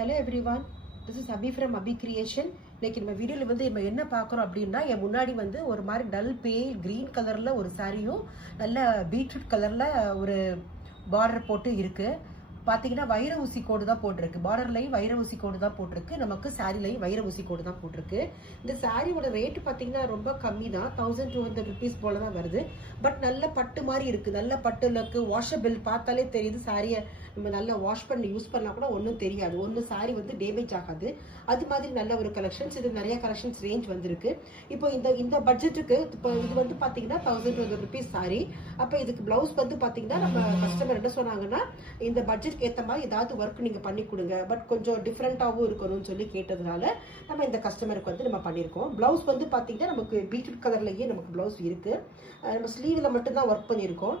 Hello everyone, this is Abhi from Abhi Creation. இன்னைக்கு நம்ம வீடியோல வந்து நம்ம என்ன பார்க்கறோம் அப்படினா என் முன்னாடி வந்து ஒரு மாதிரி டல் பேல் கிரீன் கலர்ல ஒரு சாரியும் நல்ல பீட்ரூட் கலர்ல ஒரு பார்டர் போட்டு இருக்கு. பாத்தீங்கன்னா வைர ஊசி கோடு தான் போட்டுருக்கு. பார்டர்லயும் வைர ஊசி கோடு தான் போட்டுருக்கு. நமக்கு சாரிலயும் வைர ஊசி கோடு தான் போட்டுருக்கு. இந்த சாரியோட ரேட் பாத்தீங்கன்னா ரொம்ப கம்மி தான். 1200 rupees போல தான் வருது. பட் நல்ல பட்டு மாதிரி இருக்கு. நல்ல பட்டுலக்கு வாஷபிள் பார்த்தாலே தெரியுது. சாரியை நம்ம நல்லா வாஷ் பண்ணி யூஸ் பண்ணா கூட ஒன்றும் தெரியாது. ஒன்றும் சாரி வந்து டேமேஜ் ஆகாது. அது மாதிரி நல்ல ஒரு கலெக்ஷன்ஸ். இது நிறைய கலெக்ஷன்ஸ் ரேஞ்ச் வந்திருக்கு. இப்போ இந்த பட்ஜெட்டுக்கு இப்போ இது வந்து பாத்தீங்கன்னா 1200 rupees சாரி. அப்ப இதுக்கு பிளவுஸ் வந்து பாத்தீங்கன்னா நம்ம கஸ்டமர் என்ன சொன்னாங்கன்னா இந்த பட்ஜெட் ஏத்த மாதிரி ஏதாவது ஒர்க் நீங்க பண்ணி கொடுங்க, பட் கொஞ்சம் டிஃபரெண்டாவும் இருக்கணும்னு சொல்லி கேட்டதுனால நம்ம இந்த கஸ்டமருக்கு வந்து நம்ம பண்ணிருக்கோம். பிளவுஸ் வந்து பாத்தீங்கன்னா நமக்கு பீட்ரூட் கலர்லயே நமக்கு பிளவுஸ் இருக்கு. நம்ம ஸ்லீவ்ல மட்டும் தான் ஒர்க் பண்ணிருக்கோம்.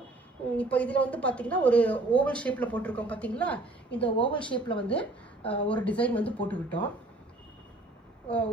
இப்போ இதுல வந்து பாத்தீங்கன்னா ஒரு ஓவல் ஷேப்ல போட்டிருக்கோம். பாத்தீங்களா, இந்த ஓவல் ஷேப்ல வந்து ஒரு டிசைன் வந்து போட்டுக்கிட்டோம்.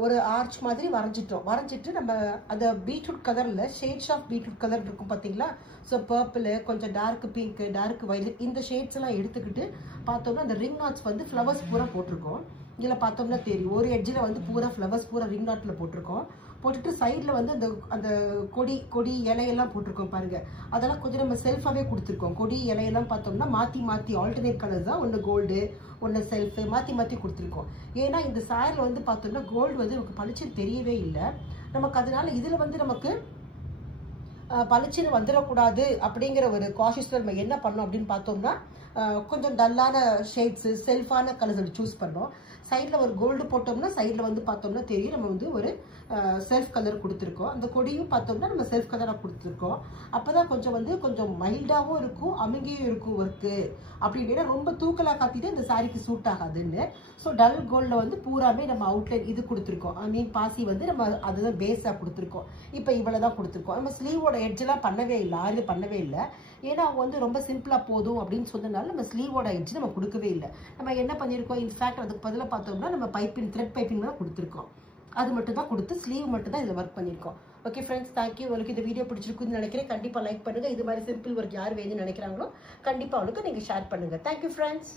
ஒரு ஆர்ச் மாதிரி வரைஞ்சிட்டு நம்ம அந்த பீட்ரூட் கலர்ல ஷேட்ஸ் ஆஃப் பீட்ரூட் கலர் இருக்கும் பாத்தீங்களா. ஸோ பர்பிள், கொஞ்சம் டார்க் பிங்க், டார்க் வயலட், இந்த ஷேட்ஸ் எல்லாம் எடுத்துக்கிட்டு பார்த்தோம்னா அந்த ரிங் நாட்ஸ் வந்து ஃப்ளவர்ஸ் பூரா போட்டிருக்கோம். இதில் பார்த்தோம்னா தெரியும் ஒரு எட்ஜில் வந்து பூரா ஃப்ளவர்ஸ் பூரா ரிங் நாட்ல போட்டிருக்கோம். போட்டுட்டு சைடில் வந்து அந்த கொடி இலையெல்லாம் போட்டிருக்கோம் பாருங்க. அதெல்லாம் கொஞ்சம் நம்ம செல்ஃபாவே கொடுத்துருக்கோம். கொடி இலையெல்லாம் பார்த்தோம்னா மாற்றி ஆல்டர்னேட் கலர் தான். ஒன்று கோல்டு, ஒன்று செல்ஃப் மாற்றி கொடுத்துருக்கோம். ஏன்னா இந்த சாரியில் வந்து பார்த்தோம்னா கோல்டு வந்து நமக்கு பளிச்சுன்னு தெரியவே இல்லை நமக்கு. அதனால இதில் வந்து நமக்கு பளிச்சுன்னு வந்துடக்கூடாது அப்படிங்கிற ஒரு காஷியஸ்ல நம்ம என்ன பண்ணோம் அப்படின்னு பார்த்தோம்னா கொஞ்சம் டல்லான ஷேட்ஸ், செல்ஃபான கலர்ஸ் சூஸ் பண்ணோம். சைடில் ஒரு கோல்டு போட்டோம்னா சைடில் வந்து பார்த்தோம்னா தெரியும் நம்ம வந்து ஒரு செல்ஃப் கலர் கொடுத்துருக்கோம். அந்த கொடியும் பார்த்தோம்னா நம்ம செல்ஃப் கலராக கொடுத்துருக்கோம். அப்போதான் கொஞ்சம் மைல்டாகவும் இருக்கும், அமுங்கியும் இருக்கும் ஒர்க்கு. அப்படின்னா ரொம்ப தூக்கலாக காத்திட்டு இந்த சாரிக்கு சூட் ஆகாதுன்னு ஸோ டல் கோல்டில் வந்து பூராமே நம்ம அவுட்லைன் இது கொடுத்துருக்கோம். ஐ மீன் பாசி வந்து நம்ம அதுதான் பேஸாக கொடுத்துருக்கோம். இப்போ இவ்வளோ தான் கொடுத்துருக்கோம். நம்ம ஸ்லீவோட எட்ஜெல்லாம் பண்ணவே இல்லை, ஆறு பண்ணவே இல்லை. ஏன்னா அவங்க வந்து ரொம்ப சிம்பிளா போதும் அப்படின்னு சொன்னதுனால நம்ம ஸ்லீவோட எட்ஜ் நம்ம கொடுக்கவே இல்லை. நம்ம என்ன பண்ணிருக்கோம், இன்ஃபேக்ட் அதுக்கு பதிலாக பார்த்தோம்னா நம்ம த்ரெட் பைப்பிங் தான் கொடுத்துருக்கோம். அது மட்டும் தான் கொடுத்து ஸ்லீவ் மட்டும் தான் இதில் ஒர்க் பண்ணியிருக்கோம். Okay friends, thank you. உங்களுக்கு இந்த வீடியோ பிடிச்சிருக்குன்னு நினைக்கிறேன். கண்டிப்பாக லைக் பண்ணுங்க. இது மாதிரி சிம்பிள் ஒர்க் யார் வேணும்னு நினைக்கிறாங்களோ கண்டிப்பாக அவளுக்கு நீங்கள் ஷேர் பண்ணுங்க. Thank you friends.